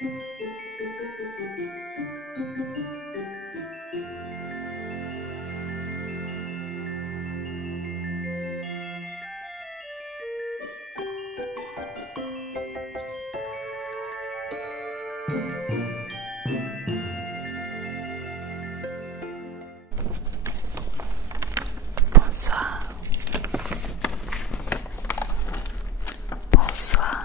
Bonsoir. Bonsoir.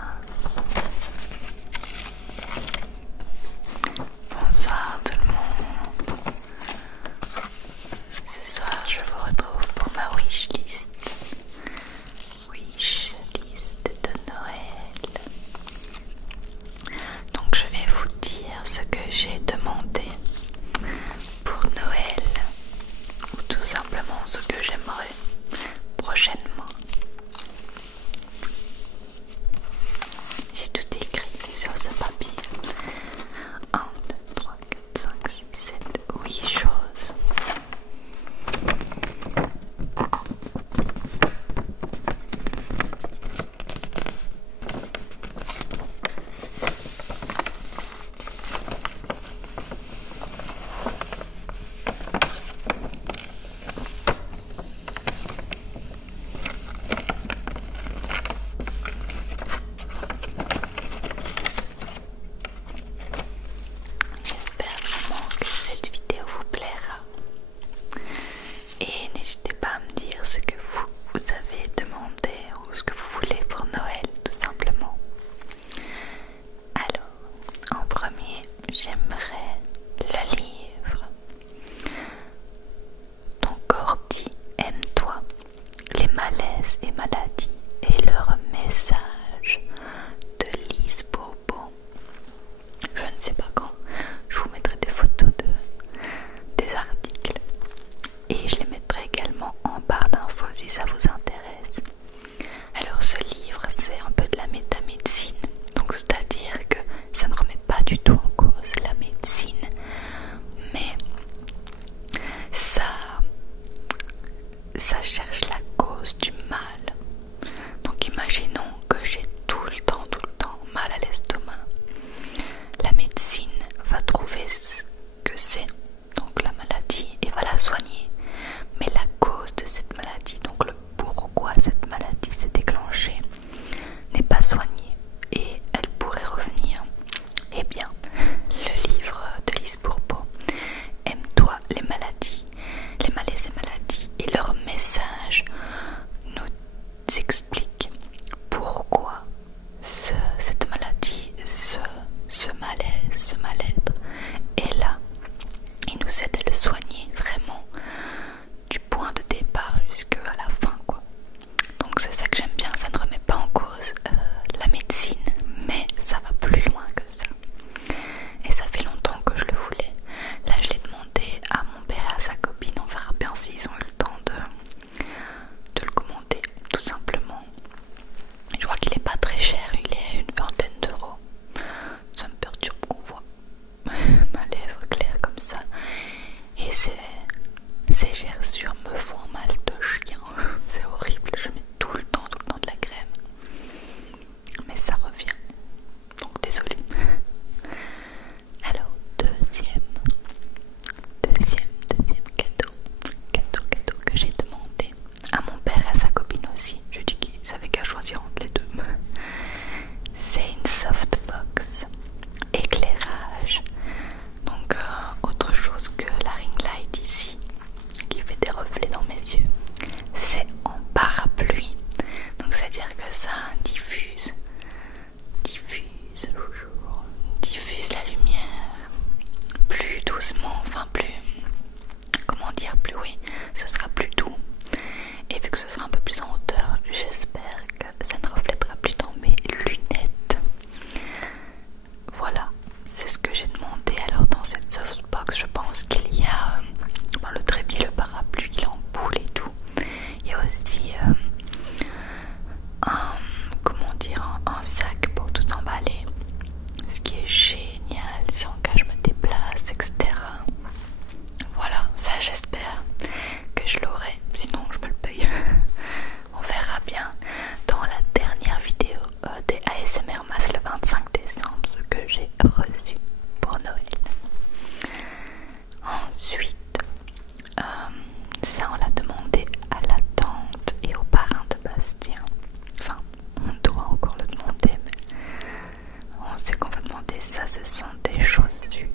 ce sont des chaussures,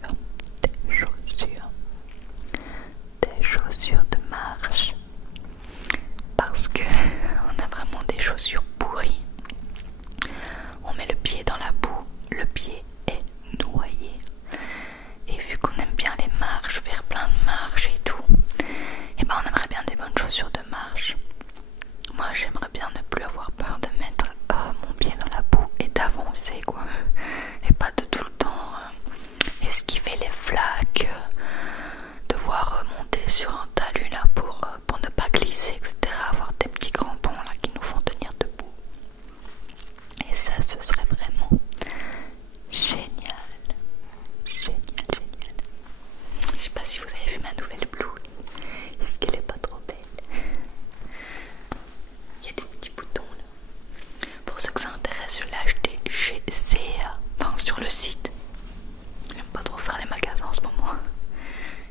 des chaussures, des chaussures de marche, parce que on a vraiment des chaussures pourries. On met le pied dans la boue, le pied est noyé. Et vu qu'on aime bien les marches, faire plein de marches et tout, et ben on aimerait bien des bonnes chaussures de marche. Moi j'aimerais bien ne plus avoir peur de mettre mon pied dans la boue et d'avancer quoi. Et pas de tout le temps esquiver les flaques, devoir monter sur un talus là pour ne pas glisser, etc. Avoir des petits crampons là qui nous font tenir debout. Et ça, ce serait vraiment génial. Génial, génial. Je sais pas si vous avez vu ma nouvelle blouse. Est-ce qu'elle est pas trop belle? Il y a des petits boutons là. Pour ceux que ça intéresse, je l'ai acheté chez CA, enfin sur le site. J'aime pas trop faire les magasins en ce moment.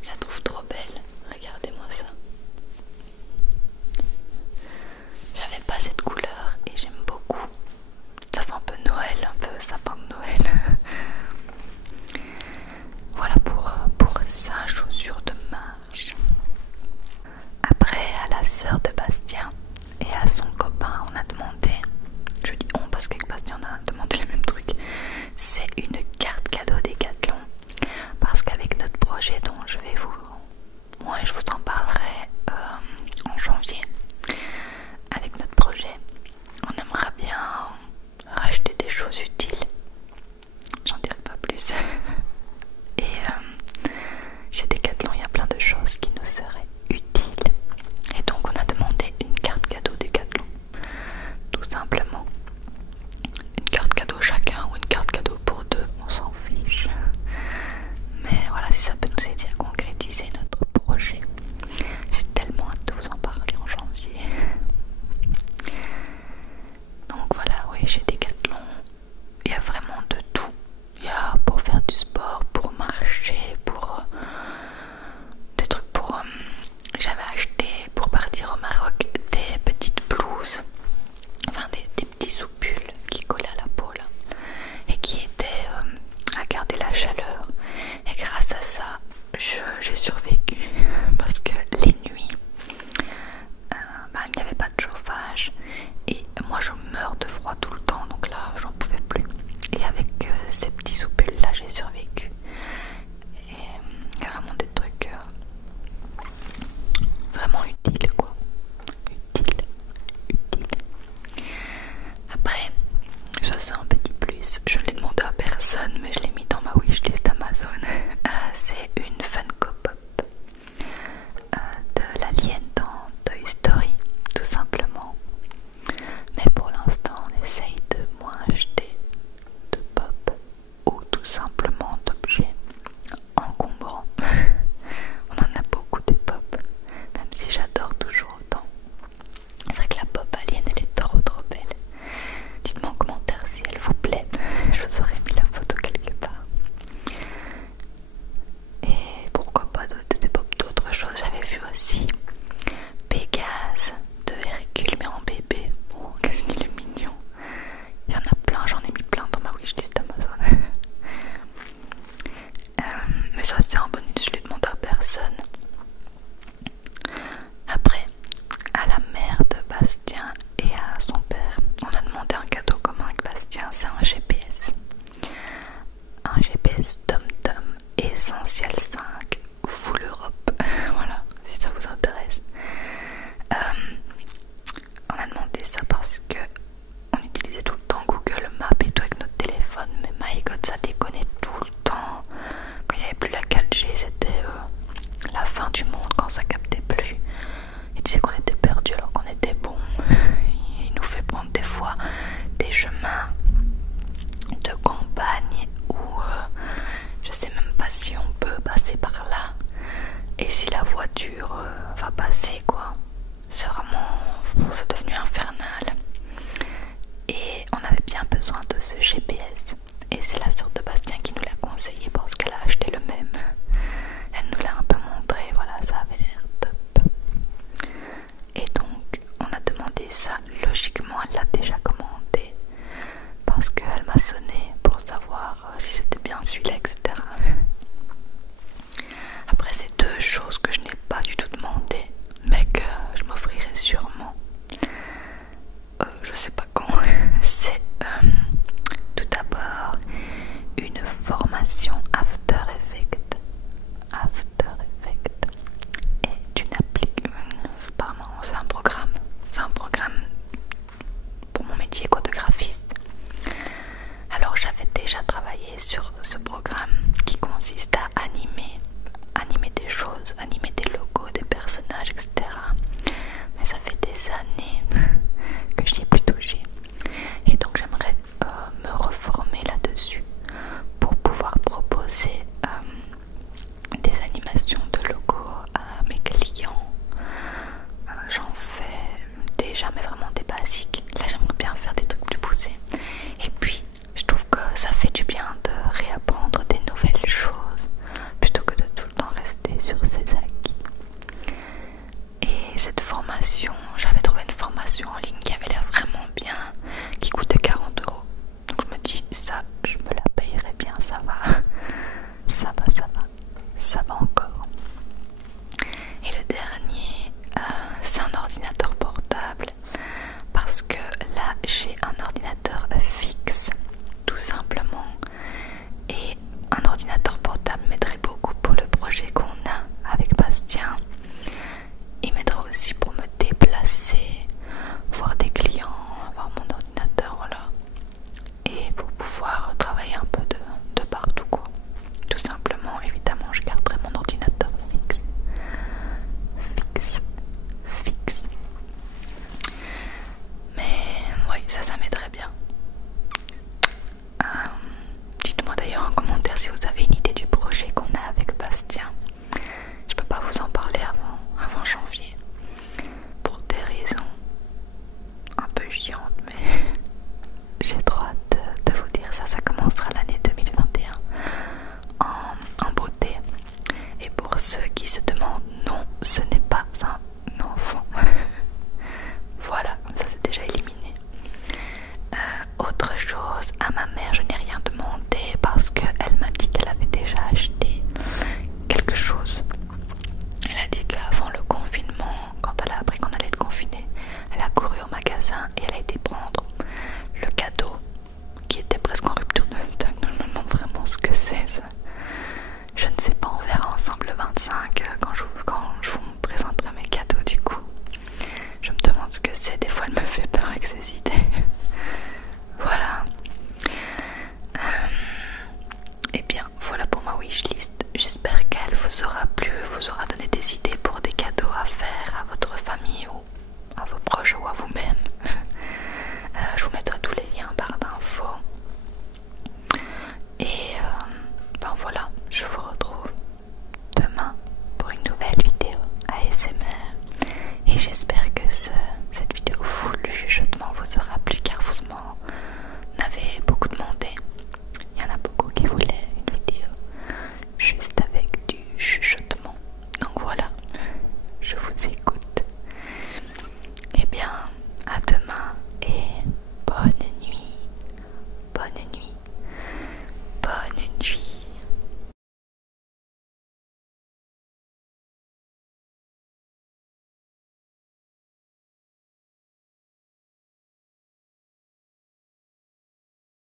Je la trouve trop belle. Regardez-moi ça. J'avais pas cette couleur et j'aime beaucoup. Ça fait un peu Noël, un peu sapin de Noël. Voilà pour ça, chaussures de marche. Après, à la sœur de Bastien et à son copain, on a demandé, je dis on parce qu'avec Bastien on a demandé le même truc, c'est une carte cadeau Décathlon. Parce qu'avec notre projet dont je vous en parlerai en janvier, avec notre projet, on aimerait bien racheter des choses utiles. J'en dirai pas plus. Et chez Decathlon, il y a plein de choses qui nous seraient utiles. Et donc, on a demandé une carte cadeau Decathlon. Tout simplement. Une carte cadeau chacun ou une carte cadeau pour deux, on s'en fiche. Mais voilà, si ça peut nous aider à concrétiser notre projet. J'ai tellement hâte de vous en parler en janvier. Donc voilà, oui, chez Decathlon, il y a vraiment de tout. Il y a pour faire du sport, pour marcher, pour des trucs pour... j'avais acheté pour partir au Maroc des petites blouses, enfin des petits soupules qui collaient à la peau là, et qui aidaient à garder la chaleur. Et grâce à ça, j'ai survécu parce que les nuits, il n'y avait pas de chauffage et moi je meurs de froid tout le temps, donc là j'en pouvais plus. Et avec ces petits soupules là, j'ai survécu. Et il y a vraiment des trucs vraiment utiles quoi. Utile. Après, ça c'est un petit plus. Je ne l'ai demandé à personne, mais je l'ai mis dans ma wishlist Amazon. C'est une Funko Pop de l'alien dans Toy Story, tout simplement. Mais pour l'instant, on essaye de moins acheter de pop ou tout simplement d'objets encombrants. On en a beaucoup des pop, même si j'adore toujours autant. C'est vrai que la pop alien elle est trop belle. Dites-moi en commentaire si elle vous plaît. Je vous aurais mis la photo quelque part. Et pourquoi pas des pop d'autres choses. J'avais vu aussi Pégase de Hercule mais en bébé. Oh, qu'est-ce qu'il est mignon. Il y en a plein, j'en ai mis plein dans ma wishlist Amazon. Mais ça c'est un bonus, je l'ai demandé à personne. Après, à la mère de Bastien et à son père, on a demandé un cadeau commun avec Bastien, c'est un GPS. Un GPS TomTom Essentiel 5 Full Europe. Voilà, si ça vous intéresse. On a demandé ça parce que on utilisait tout le temps Google Maps et tout avec notre téléphone, mais my god, ça déconnait tout le temps. Quand il n'y avait plus la 4G, c'était la fin du monde quand ça captait plus. Il disait qu'on était perdu alors qu'on était bon. Il nous fait prendre des fois des chemins de campagne où je sais même pas si on peut passer par là et si la voiture va passer quoi. C'est vraiment, c'est devenu infernal. Et on avait bien besoin de ce GPS. Et c'est la sœur de Bastien qui nous l'a conseillé parce qu'elle a acheté le même. Elle nous l'a un peu montré, voilà, ça avait l'air top. Et donc, on a demandé ça. Logiquement, elle l'a déjà commandé parce qu'elle m'a sonné pour savoir si c'était bien celui-là, etc. Après, c'est deux choses que je